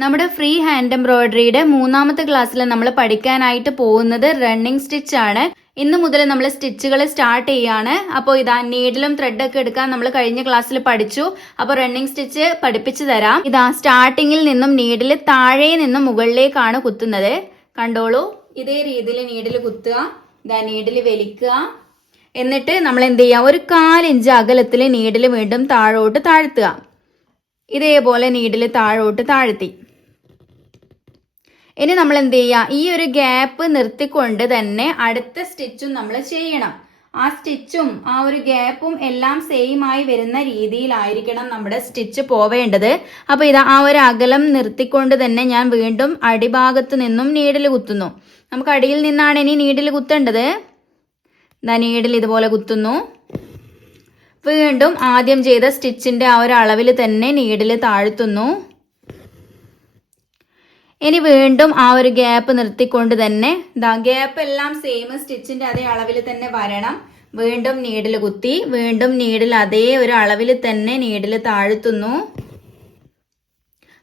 നമ്മുടെ free hand എംബ്രോയിഡറിയുടെ മൂന്നാമത്തെ ക്ലാസ്സിൽ നമ്മൾ പഠിക്കാനായിട്ട് പോകുന്നത് റണ്ണിങ് സ്റ്റിച്ച് ആണ്. ഇന്ന് മുതൽ നമ്മൾ സ്റ്റിച്ചുകൾ സ്റ്റാർട്ട് ചെയ്യാണ്. അപ്പോൾ ഇതാ നീഡിലും ത്രെഡൊക്കെ എടുക്കാൻ നമ്മൾ കഴിഞ്ഞ ക്ലാസ്സിൽ പഠിച്ചു. അപ്പോൾ റണ്ണിങ് സ്റ്റിച്ച് പഠിപ്പിച്ചു തരാം. ഇതാ സ്റ്റാർട്ടിങ്ങിൽ നിന്നും നീഡിൽ താഴെ നിന്നും മുകളിലേക്കാണ് കുത്തുന്നത്. കണ്ടോളൂ, ഇതേ രീതിയിൽ നീഡിൽ കുത്തുക. ഇതാ നീഡിൽ വലിക്കുക. എന്നിട്ട് നമ്മൾ എന്ത് ചെയ്യുക, ഒരു 1/4 ഇഞ്ച് അകലത്തിൽ നീഡിൽ വീണ്ടും താഴോട്ട് താഴ്ത്തുക. ഇതേപോലെ നീഡിൽ താഴോട്ട് താഴ്ത്തി. ഇനി നമ്മൾ എന്ത് ചെയ്യുക, ഈ ഒരു ഗ്യാപ്പ് നിർത്തിക്കൊണ്ട് തന്നെ അടുത്ത സ്റ്റിച്ചും നമ്മൾ ചെയ്യണം. ആ സ്റ്റിച്ചും ആ ഒരു ഗ്യാപ്പും എല്ലാം സെയിം ആയി വരുന്ന രീതിയിലായിരിക്കണം നമ്മുടെ സ്റ്റിച്ച് പോവേണ്ടത്. അപ്പൊ ഇതാ ആ ഒരു അകലം നിർത്തിക്കൊണ്ട് തന്നെ ഞാൻ വീണ്ടും അടിഭാഗത്ത് നിന്നും നീഡിൽ കുത്തുന്നു. നമുക്ക് അടിയിൽ നിന്നാണ് ഇനി നീഡിൽ കുത്തേണ്ടത്. നീഡിൽ ഇതുപോലെ കുത്തുന്നു. വീണ്ടും ആദ്യം ചെയ്ത സ്റ്റിച്ചിന്റെ ആ ഒരു അളവിൽ തന്നെ നീഡിൽ താഴ്ത്തുന്നു. ഇനി വീണ്ടും ആ ഒരു ഗ്യാപ്പ് നിർത്തിക്കൊണ്ട് തന്നെ ഗ്യാപ്പ് എല്ലാം സെയിം സ്റ്റിച്ചിന്റെ അതേ അളവിൽ തന്നെ വരണം. വീണ്ടും നീഡിൽ കുത്തി, വീണ്ടും നീഡിൽ അതേ ഒരു അളവിൽ തന്നെ നീഡിൽ താഴ്ത്തുന്നു.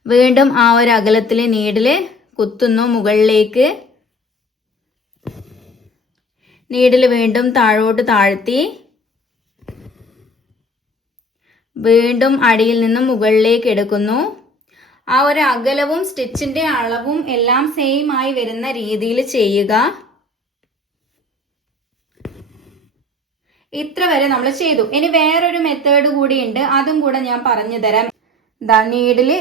വീണ്ടും ആ ഒരു അകലത്തിൽ നീഡിൽ കുത്തുന്നു മുകളിലേക്ക്. നീഡിൽ വീണ്ടും താഴോട്ട് താഴ്ത്തി, വീണ്ടും അടിയിൽ നിന്നും മുകളിലേക്ക് എടുക്കുന്നു. ആ ഒരു അകലവും സ്റ്റിച്ചിന്റെ അളവും എല്ലാം സെയിം ആയി വരുന്ന രീതിയിൽ ചെയ്യുക. ഇത്ര വരെ നമ്മൾ ചെയ്തു. ഇനി വേറൊരു മെത്തേഡ് കൂടി ഉണ്ട്, അതും കൂടെ ഞാൻ പറഞ്ഞു തരാം. നീഡില്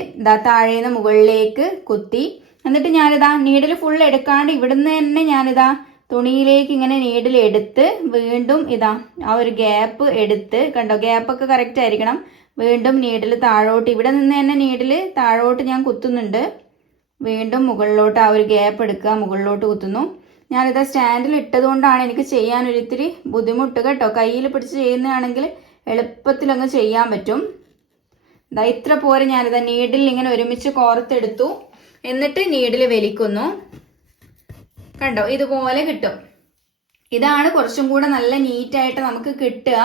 താഴേന്ന് മുകളിലേക്ക് കുത്തി, എന്നിട്ട് ഞാനിതാ നീഡിൽ ഫുൾ എടുക്കാണ്ട് ഇവിടുന്ന് തന്നെ ഞാനിതാ തുണിയിലേക്ക് ഇങ്ങനെ നീഡിൽ എടുത്ത് വീണ്ടും ഇതാ ആ ഒരു ഗ്യാപ്പ് എടുത്ത്, കണ്ടോ ഗ്യാപ്പൊക്കെ കറക്റ്റ് ആയിരിക്കണം. വീണ്ടും നീഡിൽ താഴോട്ട്, ഇവിടെ നിന്ന് തന്നെ നീഡിൽ താഴോട്ട് ഞാൻ കുത്തുന്നുണ്ട്. വീണ്ടും മുകളിലോട്ട് ആ ഒരു ഗ്യാപ്പ് എടുക്കുക, മുകളിലോട്ട് കുത്തുന്നു. ഞാനിതാ സ്റ്റാൻഡിൽ ഇട്ടതുകൊണ്ടാണ് എനിക്ക് ചെയ്യാൻ ഒരിത്തിരി ബുദ്ധിമുട്ട് കേട്ടോ. കയ്യിൽ പിടിച്ച് ചെയ്യുന്നതാണെങ്കിൽ എളുപ്പത്തിലങ്ങ് ചെയ്യാൻ പറ്റും. ഇതാ ഇത്ര പോരെ ഞാനിതാ നീഡിൽ ഇങ്ങനെ ഒരുമിച്ച് കോർത്തെടുത്തു. എന്നിട്ട് നീഡിൽ വലിക്കുന്നു. കണ്ടോ, ഇതുപോലെ കിട്ടും. ഇതാണ് കുറച്ചും കൂടെ നല്ല നീറ്റായിട്ട് നമുക്ക് കിട്ടുക.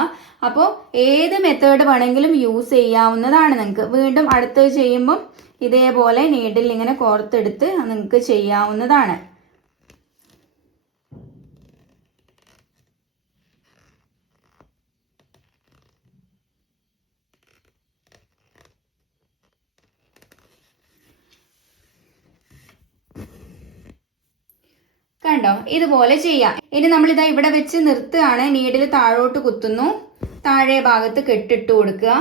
അപ്പോൾ ഏത് മെത്തേഡ് വേണമെങ്കിലും യൂസ് ചെയ്യാവുന്നതാണ് നിങ്ങൾക്ക്. വീണ്ടും അടുത്തത് ചെയ്യുമ്പം ഇതേപോലെ നീഡിൽ ഇങ്ങനെ കോർത്തെടുത്ത് നിങ്ങൾക്ക് ചെയ്യാവുന്നതാണ്. കണ്ടോ, ഇതുപോലെ ചെയ്യാം. ഇനി നമ്മളിതാ ഇവിടെ വെച്ച് നിർത്തുകയാണ്. നീഡിൽ താഴോട്ട് കുത്തുന്നു. താഴെ ഭാഗത്ത് കെട്ടിട്ട് കൊടുക്കുക.